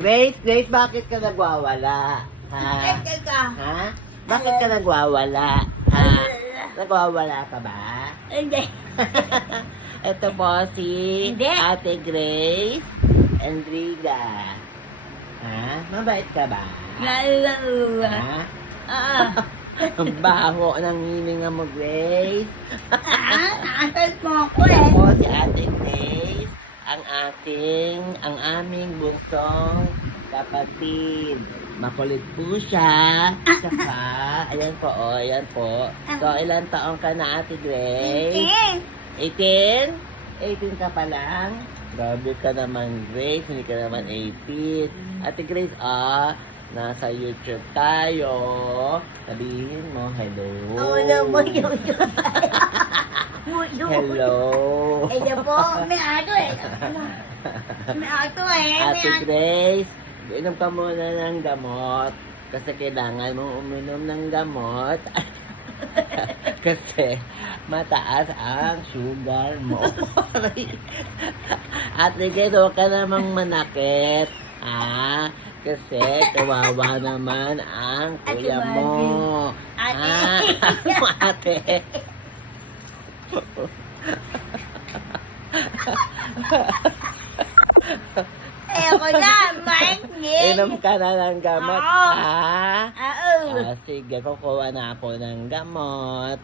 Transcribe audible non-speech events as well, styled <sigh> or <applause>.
Grace, Grace, bakit ka nagwawala? Ha? Ka. Ha? Bakit ka nagwawala? Ha? Nagwawala ka ba? Hindi. <laughs> Ito po si Hindi. Ate Grace Enriga. Ha? Mabait ka ba? Lalo. Ha? Ah. <laughs> Ang baho ng hininga mo, Grace. Ah, nakasal mo ako eh. Ako si Ate Grace, ang ating, ang aming bunsong kapatid. Makulit po siya. Tsaka, ayan po, oh, ayan po. So, ilan taong ka na, Ate Grace? Hindi. 18? 18 ka pa lang? Grabe ka naman, Grace. Hindi ka naman 18. Ate Grace, ah, nasa YouTube tayo. Sabihin mo, hello. Wala mo yun. Hello. <laughs> Eh, yan po, may ato eh. May ato eh. May Ate ato. Grace, inom ka muna ng gamot. Kasi kailangan mong uminom ng gamot. <laughs> kasi mataas ang sugar mo. Ate Grace, huwag ka namang manakit. Ha? Kasi kawawa naman ang kuya Ate mo. Ate. Ha? <laughs> Ate. Ayoko na, mainit. <laughs> Inom ka na ng gamot, Oo. ha? Oo. Ah, sige, kukuha na ako ng gamot.